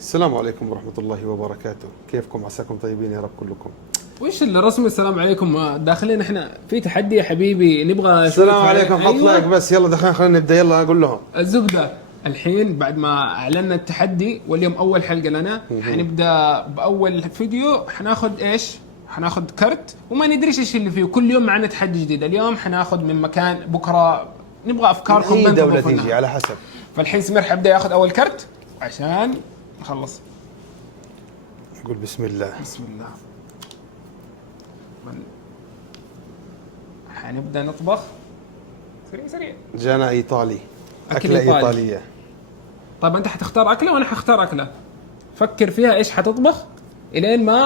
السلام عليكم ورحمة الله وبركاته. كيفكم؟ عساكم طيبين يا رب كلكم. وش الرسمي؟ السلام عليكم. داخلين احنا في تحدي يا حبيبي، نبغى السلام عليكم. حط لايك بس، يلا دخلنا خلينا نبدا. يلا اقول لهم الزبدة. الحين بعد ما اعلنا التحدي واليوم اول حلقة لنا، حنبدا باول فيديو. حناخد ايش؟ حناخد كرت وما ندريش ايش اللي فيه. كل يوم معنا تحدي جديد. اليوم حناخد من مكان، بكره نبغى افكاركم اي من دولة تضيفوا تيجي لنا. على حسب. فالحين سمير حيبدا ياخذ اول كرت عشان نخلص. نقول بسم الله. بسم الله. حنبدا نطبخ سريع سريع. جانا ايطالي، أكل أكلة إيطالي. إيطالية. طيب انت حتختار اكله وانا حختار اكله. فكر فيها ايش حتطبخ الين ما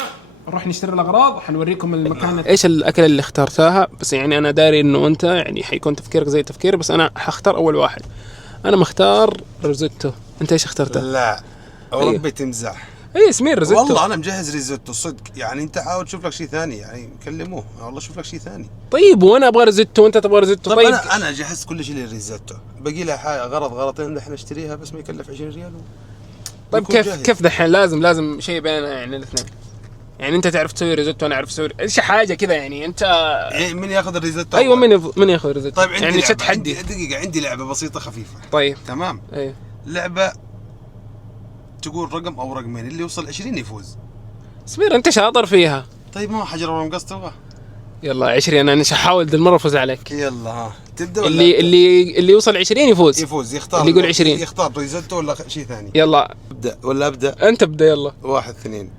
نروح نشتري الاغراض. حنوريكم المكان ايش الاكله اللي اخترتها. بس يعني انا داري انه انت يعني حيكون تفكيرك زي تفكيري، بس انا حختار اول واحد. انا مختار روزيتو. انت ايش اخترته؟ لا ربي تمزح. اي سمير روزيتو. والله انا مجهز ريزوتو صدق. يعني انت حاول تشوف لك شيء ثاني، يعني كلموه والله شوف لك شيء ثاني. طيب وانا ابغى روزيتو وانت تبغى روزيتو. طب طيب انا جهزت كل شيء للريزوتو، باقي لها حاجه غرضين احنا نشتريها بس ما يكلف 20 ريال. طيب كيف دحين لازم شيء بيننا يعني الاثنين. يعني انت تعرف تسوي ريزوتو وانا اعرف اسوي ايش حاجه كذا. يعني انت يعني من ياخذ الريزوتو؟ ايوه من ياخذ ريزوتو. طيب عندي يعني لعبة. تحدي. دقيقه، عندي لعبه بسيطه خفيفه. طيب تمام. ايوه لعبه تقول رقم او رقمين، اللي يوصل 20 يفوز. سمير انت شاطر فيها. طيب ما هو حجر ولا مقص تبغى؟ يلا 20. انا حاحاول ذي المره افوز عليك. يلا ها تبدا ولا اللي يوصل 20 يفوز يختار. اللي يقول 20 يختار ريزوتو ولا شيء ثاني. يلا ابدا ولا ابدا؟ انت ابدا. يلا 1 2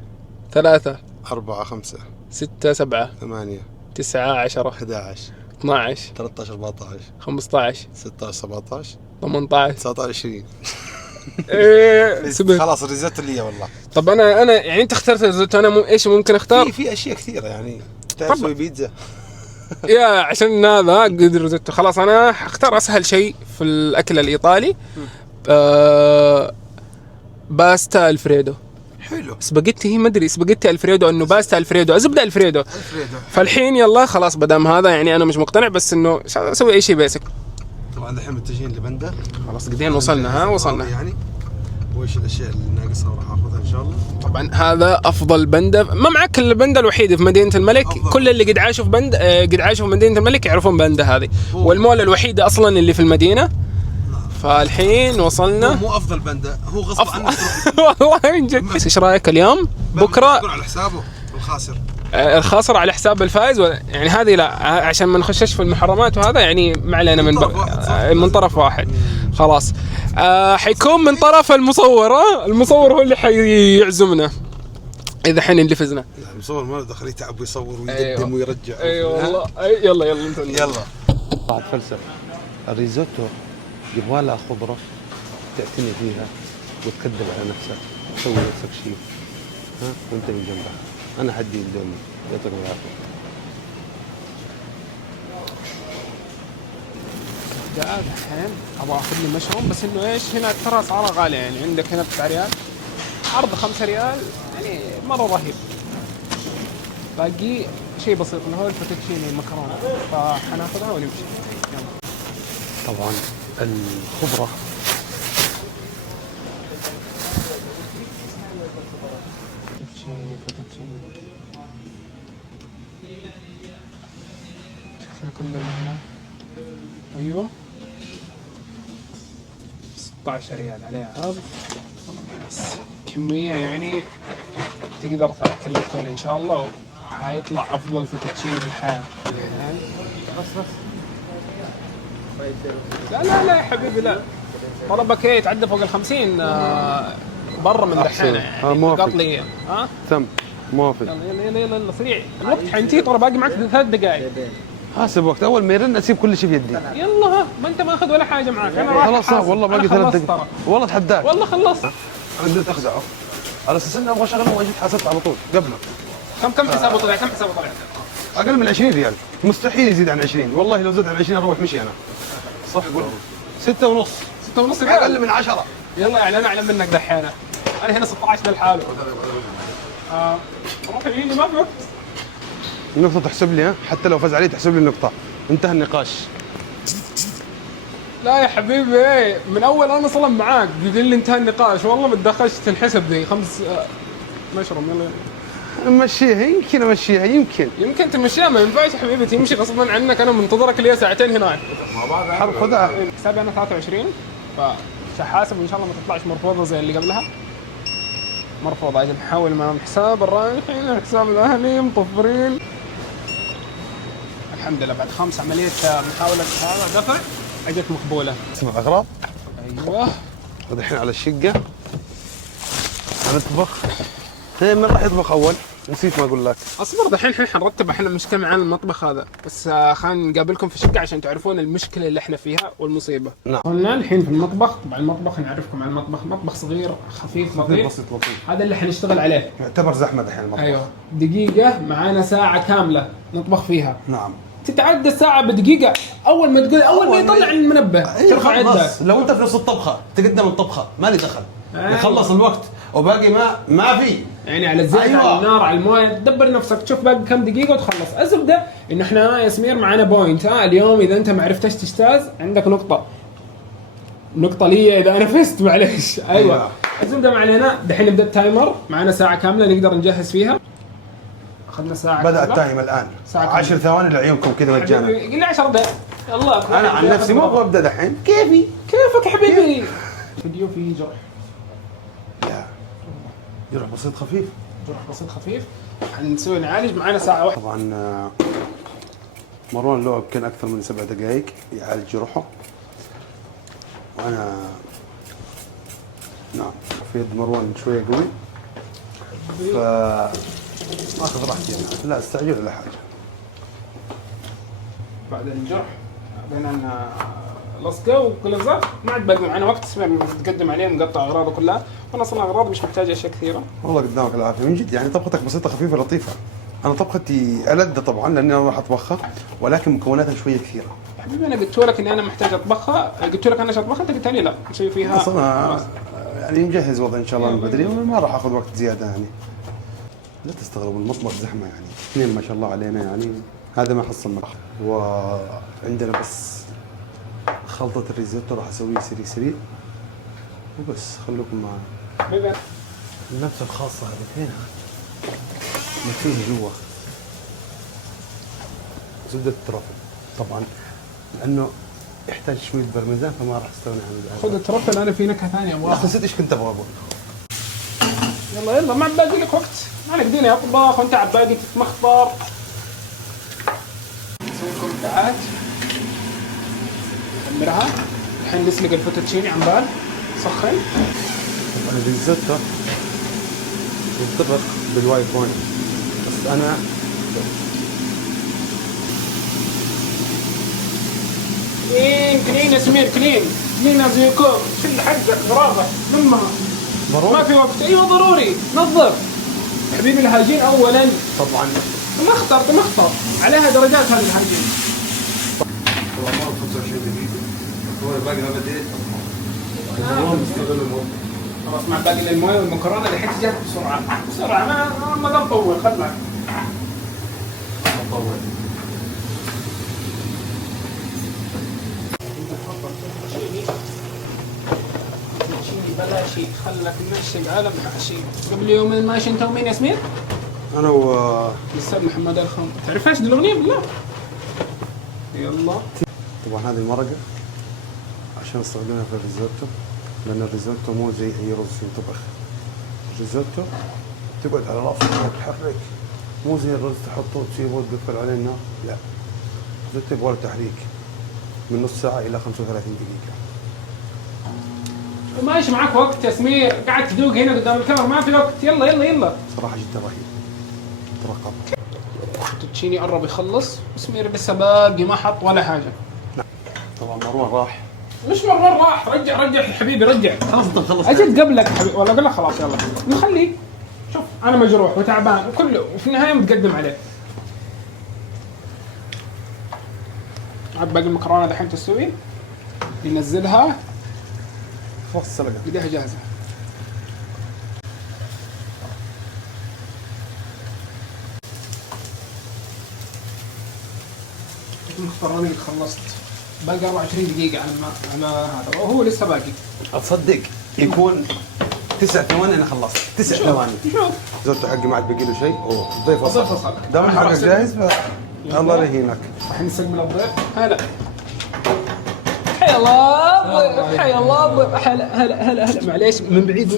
3 4 5 6 7 8 9 10 11 12 13 14 15 16 17 18 19 20. سبت. خلاص الريزوتو اللي والله. طب انا يعني انت اخترت الريزوتو. انا ايش ممكن اختار؟ في اشياء كثيره يعني. تعرف تسوي بيتزا؟ يا عشان هذا قدر روزيتو. خلاص انا حختار اسهل شيء في الاكل الايطالي. باستا الفريدو. حلو. سباجيتي ما ادري سباجيتي الفريدو انه باستا الفريدو زبده الفريدو. فالحين يلا خلاص بدام هذا يعني انا مش مقتنع، بس انه اسوي اي شيء بيسك. طبعا الحين متجهين لبندا. خلاص قدين وصلنا. وصلنا يعني. وايش الاشياء اللي ناقصها وراح اخذها ان شاء الله. طبعا هذا افضل بندا. ما معك البندا الوحيده في مدينه الملك. أفضل. كل اللي قد عاشوا في قد عاشوا في مدينه الملك يعرفون بندا هذه. والمول الوحيده اصلا اللي في المدينه. فالحين وصلنا. مو افضل بندا، هو غصب عنك. والله من جد. بس ايش رايك اليوم بكره على حسابه الخاسر. الخاسر على حساب الفائز. يعني هذه لا، عشان ما نخشش في المحرمات وهذا يعني ما علينا من طرف واحد. خلاص حيكون من طرف المصور. المصور هو اللي حيعزمنا اذا حين اللي فزنا. المصور ما له دخل، يتعب ويصور ويقدم ويرجع. ايوه والله. يلا انت يلا. بعد فلسفه الريزوتو يبغى لها خضره تعتني فيها وتكذب على نفسك وتسوي نفسك شيء وانت من جنبها. انا حدي اندومي يعطيك العافيه. الحين ابغى اخذ لي مشروم، بس انه ايش هنا ترى اسعارها غاليه. يعني عندك هنا 9 ريال، عرض 5 ريال، يعني مره رهيب. باقي شيء بسيط اللي هو الفوتوتشيني المكرونه، فحناخذها ونمشي. يلا. طبعا الخضره كلنا هنا. ايوه 16 ريال عليها عرض. بس كميه يعني تقدر تاكل الكل ان شاء الله. حيطلع افضل فوتوتشيني في الحياه. بس لا يا حبيبي لا. طلبك ايه يتعدى فوق ال50 برا من دحين. يعني قط لي تم موافق. يلا سريع. الوقت حينتهي ترى، باقي معك 3 دقائق. حاسب وقت. اول ما يرن اسيب كل شيء في يدي. يلا ما انت ماخذ ولا حاجه معك. انا راح خلاص والله باقي 3 دقائق. والله اتحداك. والله خلصت. انا تخدعه على اساس اني ابغى اشغله واجي حاسبت على طول قبله. كم حسابه طلع؟ اقل من 20 ريال مستحيل يزيد عن 20. والله لو زاد عن 20 اروح مشي انا. صح قول 6 ونص. 6 ونص ريال اقل من 10. يلا يعني انا اعلم منك دحين. انا هنا 16 للحاله. روح يجيني ما في وقت. النقطة تحسب لي حتى لو فاز علي تحسب لي النقطة. انتهى النقاش. لا يا حبيبي، من اول انا صلم معاك يقول لي انتهى النقاش، والله ما تدخلش تنحسب ذي 5 مشرب. يلا نمشيها، يمكن امشيها، يمكن تمشيها، ما ينفعش يا حبيبي تمشي غصبا عنك، انا منتظرك لي ساعتين هناك. حرب خدعه. حسابي انا 23، فحاسب ان شاء الله ما تطلعش مرفوضه زي اللي قبلها. مرفوضه، اجل نحول من حساب الرايحين لحساب الاهلي مطفرين. الحمد لله بعد 5 عمليه محاوله هذا دفع اجت مقبوله. اسمع اغراض. ايوه الحين على الشقه نطبخ. هي من راح يطبخ اول؟ نسيت ما اقول لك. اصبر دحين الحين حنرتب احنا مشكله معانا المطبخ هذا، بس خلينا نقابلكم في الشقه عشان تعرفون المشكله اللي احنا فيها والمصيبه. نعم. قلنا الحين في المطبخ. طبعا المطبخ نعرفكم عن المطبخ، مطبخ صغير خفيف لطيف. بسيط لطيف. هذا اللي حنشتغل عليه. يعتبر زحمه الحين المطبخ. ايوه، دقيقه معانا ساعه كامله نطبخ فيها. نعم. تتعدى الساعه بدقيقه، اول ما تقول اول ما يطلع المنبه ترفع يدك. لو انت في نص الطبخه تقدم الطبخه ما لي دخل. يخلص الوقت وباقي ما في، يعني على الزيت أيوة. على النار على المويه، تدبر نفسك تشوف باقي كم دقيقه وتخلص. الزبده انه احنا يا سمير معنا بوينت. اليوم اذا انت ما عرفتش تجتاز عندك نقطه لي اذا انا فزت معليش. ايوه الزبده ما علينا. دحين نبدا التايمر، معنا ساعه كامله نقدر نجهز فيها. اخذنا ساعه بدأ كاملة. التايم الان. ساعة 10 ثواني لعيونكم كذا مجانا. قل لي 10 دقائق. يلا انا عن نفسي ما ابغى ابدا دحين. كيفك حبيبي. فيديو فيه جرح. لا جرح بسيط خفيف. جرح بسيط خفيف. حنسوي نعالج. معنا ساعه واحده. طبعا مروان له يمكن اكثر من 7 دقائق يعالج جروحه، وانا نعم في يد مروان شويه قوي، ف اخذ راحتي يعني. لا استعجل ولا حاجه. بعد الجرح بينا لصقه وقلزات، ما عاد باقي معنا وقت. سمير نتقدم عليه نقطع اغراضه كلها، وانا اصلا اغراض مش محتاجه اشياء كثيره. والله قدامك العافيه من جد، يعني طبختك بسيطه خفيفه لطيفه. انا طبختي ألذ طبعا لاني انا راح اطبخها، ولكن مكوناتها شويه كثيره. حبيبي انا قلت لك اني انا محتاج اطبخها، قلت لك انا ايش اطبخها، انت قلت لي لا نسوي فيها. اصلا يعني نجهز وضع ان شاء الله من بدري، وما راح اخذ وقت زياده يعني. لا تستغربوا المطبخ زحمه يعني، اثنين ما شاء الله علينا يعني. هذا ما حصلنا. وعندنا بس خلطه الريزوتو راح اسويه سريع وبس. خلوكم معنا. حبيبي النفس الخاصه هذه هنا مكتوب جوا زبده الترفل طبعا، لانه يحتاج شويه برمجان فما راح استغني عن خذ الترفل. انا في نكهه ثانيه ابغاها. نسيت ايش كنت ابغى اقول. يلا ما عاد باقي لك وقت، مالك ديني اطبخ وانت عاد باقي تتمخطر. نسوي لكم ابداعات. نمرها الحين. نسلق الفوتوتشيني عمبال سخن. طبعا الريزوتو ينطبخ بالوايت واين، بس انا كلين يا سمير، كلين زيكم. شل حقك برافه لما ما في وقت. ايوه ضروري نظف حبيبي. الهاجين اولا طبعا تمخطر عليها درجات هذه الهاجين. والله ما 25 دقيقه هو باقي ما بديت. خلاص مع باقي المويه والمكرونه اللي حتى جات بسرعه ما نطول. خلنا طول. بلا شيء، خلك نمشي على شيء. قبل يومين ماشي انت ومين يا سمير؟ انا الاستاذ محمد الخم. تعرفهاش دي الاغنيه بالله؟ يلا. طبعا هذه المرقه عشان استخدمها في الريزوتو، لان الريزوتو مو زي اي رز ينطبخ. الريزوتو تقعد على راسك تحرك، مو زي الرز تحطه وتسيبه وتقفل عليه النار. لا، الريزوتو يبغى له تحريك من نص ساعه الى 35 دقيقه. ماشي معك وقت يا سمير، قاعد تدوق هنا قدام الكاميرا ما في وقت. يلا صراحه جدا رهيب. ترقب. الفوتوتشيني قرب يخلص، وسمير لسه باقي ما حط ولا حاجه. طبعا مروان راح. مش مروان راح. رجع يا حبيبي رجع. خلص اجيت قبلك حبيبي، ولا اقول لك خلاص يلا نخليك. شوف انا مجروح وتعبان وكله، وفي النهايه متقدم عليه. عاد باقي المكرونه دحين تستوي، ينزلها خلاص السلقه بديها جاهزه. المكرونه قد خلصت. باقي 24 دقيقة على هذا وهو لسه باقي. اتصدق يكون 9 ثواني انا خلصت 9 ثواني. شوف زرته حقي ما عاد باقي له شيء. اوه الضيف وصل. الضيف وصل. دام حقك جاهز الله يهينك. راح نستقبل الضيف. هلا حيا الله حيا الله هلا معليش من بعيد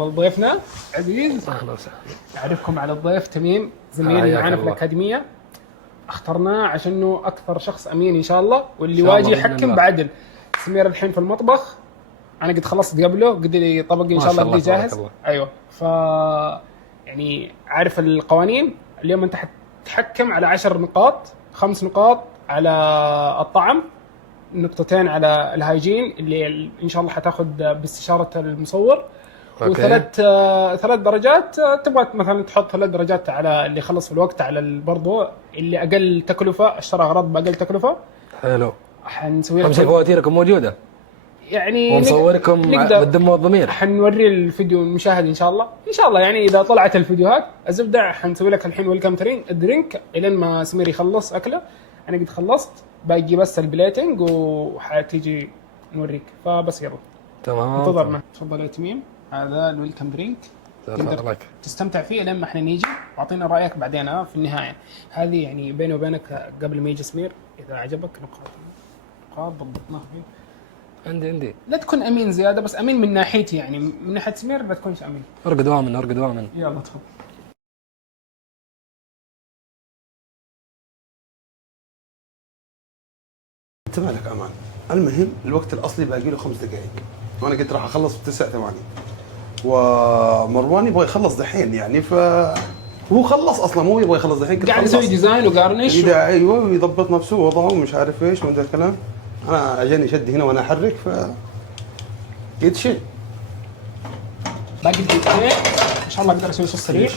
ضيفنا عزيز اهلا وسهلا. اعرفكم على الضيف تميم زميلي معنا في الاكاديميه. اخترناه عشانه اكثر شخص امين ان شاء الله واللي واجي يحكم بعدل. سمير الحين في المطبخ انا قد خلصت قبله قد لي طبق ان شاء الله بدي جاهز. ايوه ف يعني عارف القوانين. اليوم انت حتتحكم على 10 نقاط 5 نقاط على الطعم نقطتين على الهايجين اللي ان شاء الله حتاخذ باستشاره المصور ثلاث درجات. تبغى مثلا تحط 3 درجات على اللي خلص في الوقت على برضو اللي اقل تكلفه اشترى اغراض باقل تكلفه. حلو حنسوي لك فواتيركم موجوده يعني ومصوركم بالدم والضمير. حنوري الفيديو المشاهد ان شاء الله يعني اذا طلعت الفيديوهات الزبده حنسوي لك الحين ويلكم درينك الين ما سمير يخلص اكله. انا قد خلصت باقي بس البليتنج وحتيجي نوريك فبس يلا تمام انتظرنا. تفضل يا تميم هذا الويلكم درينك تقدر تستمتع فيه لين ما احنا نيجي واعطينا رايك بعدين في النهايه. هذه يعني بيني وبينك قبل ما يجي سمير اذا عجبك نقاط ضبطناها فيه. عندي لا تكون امين زياده بس امين من ناحيتي يعني من ناحيه سمير ما تكونش امين. ارقد وامن يلا تفضل. انت مالك امان. المهم الوقت الاصلي باقي له 5 دقائق وانا قلت راح اخلص في 9 ثواني ومروان يبغى يخلص دحين يعني هو خلص اصلا مو يبغى يخلص دحين. قاعد يسوي ديزاين وقارنش ايوه ويضبط نفسه ووضعه ومش عارف ايش من ذا الكلام. انا اجاني شد هنا وانا احرك يتشد. باقي دقيقتين ان شاء الله اقدر اسوي شيء سريع.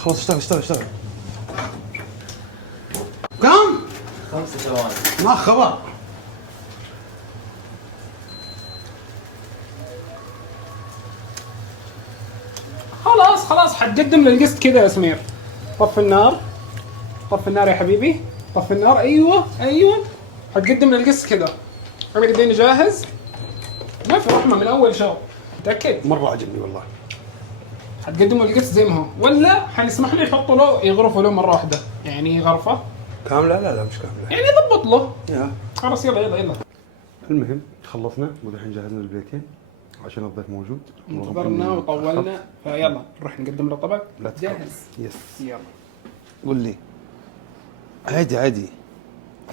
خلاص اشتغل كم 5 ثواني ما خبر. خلاص حتقدم للقسط كذا يا سمير. طف النار يا حبيبي طف النار. ايوه حتقدم للقسط كذا. انا قديني جاهز ما في رحمه من اول شو متاكد. مره عجبني والله. حتقدموا القسط زي ما هو ولا حنسمح له يحطوا له يغرفوا له مره واحده يعني غرفه كامله؟ لا مش كامله يعني يضبط له يا خلاص. يلا المهم خلصنا والحين جهزنا البيتين عشان الضيف موجود. انتظرنا وطولنا فيلا نروح نقدم له طبق جاهز. يس يلا قول لي. عادي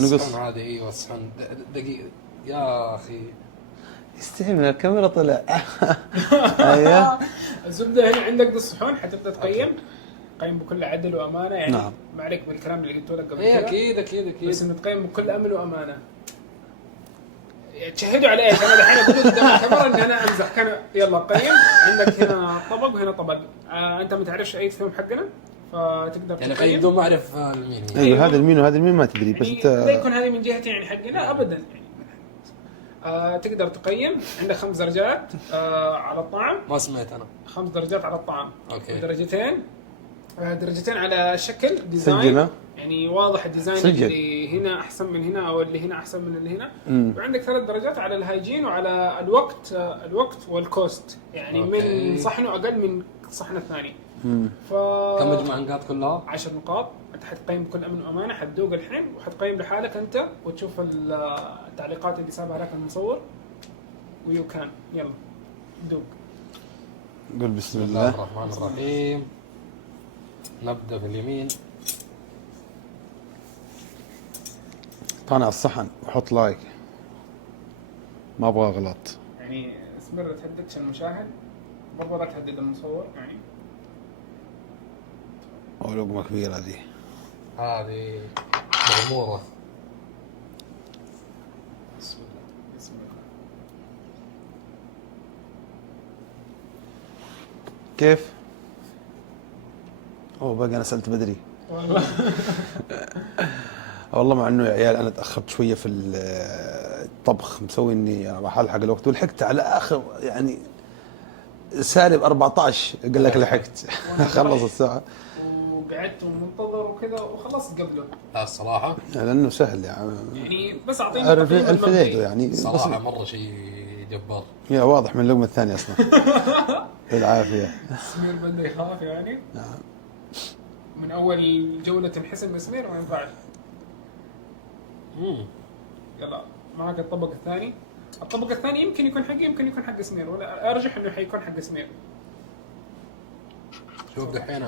نقص عادي. ايوه الصحن دقيقه يا اخي استعمل الكاميرا طلع. ايوه الزبده هنا عندك الصحون حتبدا تقيم بكل عدل وامانه يعني. نعم. ما عليك بالكلام اللي قلته لك قبل كذا. اكيد بس انه تقيم بكل امل وامانه. تشهدوا على ايش؟ انا الحين اقول قدام الكاميرا اني انا امزح. كان يلا قيم عندك هنا طبق وهنا طبق. انت ما تعرفش اي فيهم حقنا فتقدر يعني تقيم بدون ما اعرف المين. ايوه هذا المين وهذا المين ما تدري بس يعني انت لا يكون هذه من جهتي يعني حقنا ابدا يعني. تقدر تقيم عندك 5 درجات على الطعم. ما سمعت انا 5 درجات على الطعم. اوكي. درجتين على شكل ديزاين سجلة. يعني واضح الديزاين سجل. اللي هنا احسن من هنا او اللي هنا احسن من اللي هنا. وعندك 3 درجات على الهايجين وعلى الوقت والكوست يعني. أوكي. من صحنه اقل من صحن الثاني. كم مجموع النقاط كلها 10 نقاط. انت حتقيم بكل امن وامانه. حتذوق الحين وحتقيم لحالك انت وتشوف التعليقات اللي سابها لك المصور ويو كان. يلا دوق. قول بسم الله الرحمن الرحيم. نبدا باليمين. طالع الصحن وحط لايك ما ابغى اغلط يعني اصبر لا تهددش المشاهد برضه لا تهدد المصور يعني. او لقمه كبيره هذه مغموره. بسم الله. كيف؟ باقي انا سالت بدري والله. والله مع انه يا عيال انا تاخرت شويه في الطبخ مسوي اني انا بحال حق الوقت ولحقت على اخر يعني سالب 14 قال لك لحقت. خلص الساعه وقعدت ومنتظر وكذا وخلصت قبله. لا الصراحة لانه سهل يعني. يعني بس اعطيني عرف تقييم الفيديو المبدئي. يعني صراحة بسيط. مرة شيء جبار. يا واضح من اللقمه الثانيه اصلا. بالعافيه. سمير بده يخاف يعني. نعم. من اول جولة تنحسب سمير ما ينفعش. يلا معك الطبق الثاني. الطبق الثاني يمكن يكون حقي يمكن يكون حق سمير، ولا ارجح انه حيكون حق سمير. شوف دحين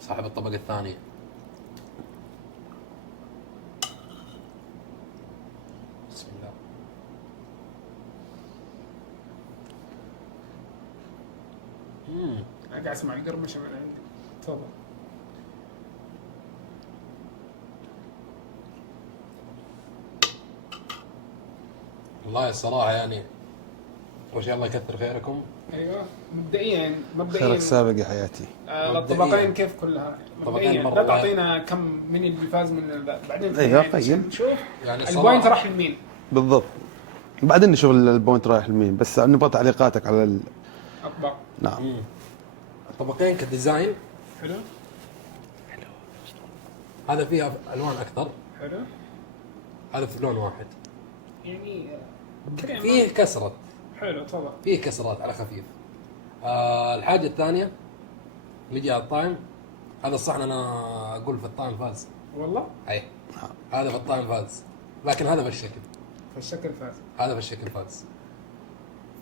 صاحب الطبق الثاني. بسم الله. انا قاعد اسمع القرمشة من عندي. تفضل. والله الصراحة يعني أول شيء الله يكثر خيركم. ايوه مبدئيا خيرك سابق يا حياتي. الطبقين كيف كلها؟ طبقين مبدئيا مرة لا تعطينا كم من اللي فاز من بعدين في ايوه النهاية طيب. نشوف يعني البوينت الصراحة- راح لمين. بالضبط. بعدين نشوف البوينت رايح لمين، بس نبغى تعليقاتك على اطباق. نعم. الطبقين كديزاين حلو هذا فيه ألوان أكثر، حلو هذا في لون واحد. يعني كريم. فيه كسرة، حلو تفضل. فيه كسرات على خفيف. الحاجة الثانية نجي على الطعم. هذا الصحن أنا أقول في الطعم فاز. والله أي هذا في الطعم فاز، لكن هذا في الشكل، فالشكل فاز. هذا في الشكل فاز.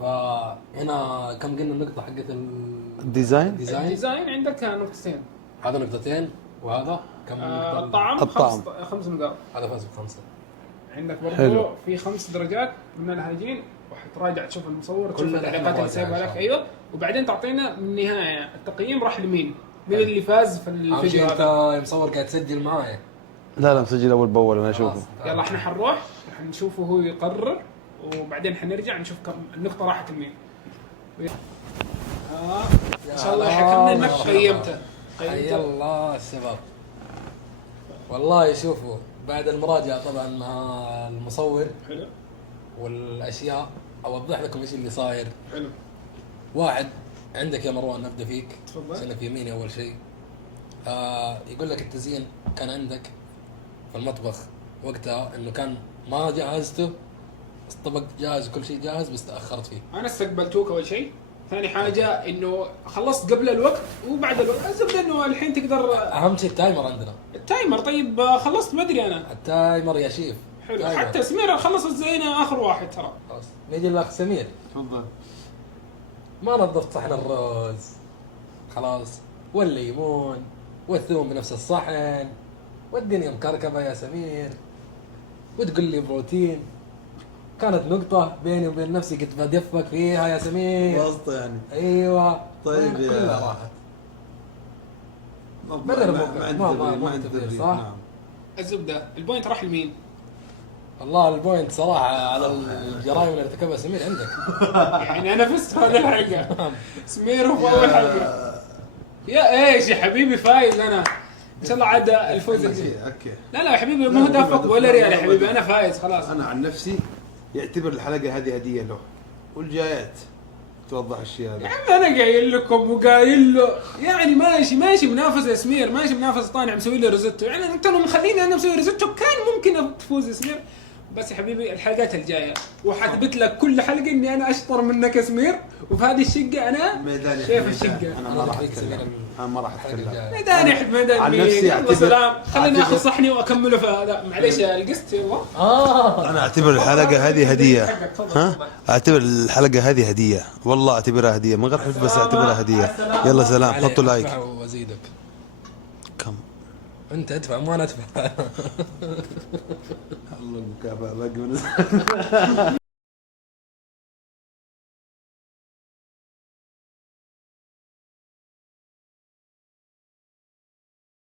فهنا كم قلنا النقطة حقت الديزاين. الديزاين عندك نقطتين. هذا نقطتين وهذا كم نقطة؟ الطعم الطعم. 5 نقاط. هذا فاز بخمسة. عندك حلو. برضو في 5 درجات من الهاجين، وحتراجع تشوف المصور تشوف كلنا التعليقات اللي نراجع سايبها إن لك. شاء ايوه وبعدين تعطينا من النهايه التقييم راح لمين؟ مين اللي فاز في أهم الفيديو شيء أنت هذا؟ يا مصور قاعد تسجل معايا. لا مسجل اول باول انا اشوفه. خلاص. يلا احنا حنروح حنشوفه هو يقرر، وبعدين حنرجع نشوف كم النقطه راحت لمين. ان شاء الله حكمنا انك قيمته. حي الله الشباب. والله شوفوا بعد المراجعة طبعا مع المصور حلو والاشياء اوضح لكم ايش اللي صاير. حلو واحد عندك يا مروان، نبدا فيك تفضل. عشان في يميني اول شيء. يقول لك التزيين كان عندك في المطبخ وقتها انه كان ما جهزته، الطبق جاهز وكل شيء جاهز بس تاخرت فيه. انا استقبلتوك اول شيء. ثاني حاجه انه خلصت قبل الوقت وبعد الوقت. الزبده انه الحين تقدر اهم شيء التايمر عندنا. التايمر. طيب خلصت بدري انا. التايمر يا شيف. حلو تايمر. حتى سمير خلصت زينا اخر واحد ترى. خلاص نيجي للاخ سمير. تفضل. ما نظفت صحن الرز خلاص، والليمون والثوم بنفس الصحن، والدنيا مكركبه يا سمير، وتقول لي بروتين. كانت نقطة بيني وبين نفسي كنت بدفك فيها يا سمير. واسطة يعني. ايوه طيب يا- كلها راحت. برر الموقع. ما عندي تبرير، صح؟ الزبده البوينت راح لمين؟ والله البوينت صراحة على الجرائم اللي ارتكبها سمير عندك. يعني انا فزت في هذه الحلقه. سمير هو في اول حلقه. يا ايش يا حبيبي فايز انا. ان شاء الله عاد الفوز الجاي. اوكي. لا لا يا حبيبي ما هو دافق ولا ريال يا حبيبي، انا فايز خلاص. انا عن نفسي يعتبر الحلقه هذه هديه له، والجايات توضح الشيء يا هذا. عم انا قايل لكم وقايل له يعني ماشي منافسه يا سمير، ماشي منافسه طالع مسوي لي روزيتو. يعني انت لو مخليني انا مسوي روزيتو كان ممكن تفوز يا سمير. بس يا حبيبي الحلقات الجايه وحثبت لك كل حلقه اني انا اشطر منك يا سمير، وفي هذه الشقه انا ميدان يا شايف أخي، الشقه. انا ما راح أدرك اتكلم. سمير انا ما راح اتكلم. ميدان يحب ميدان عن مين؟ نفسي يلا أعتبر- سلام. خليني اخذ أعتبر- صحني واكمله في هذا. معليش يا القست يلا. انا اعتبر الحلقه هذه هديه. ها؟ اعتبر الحلقه هذه هديه، والله اعتبرها هديه من غير حب، بس اعتبرها هديه. يلا سلام، حطوا لايك. أدفع وازيدك. كم انت ادفع مو انا ادفع. الله المكافاه باقي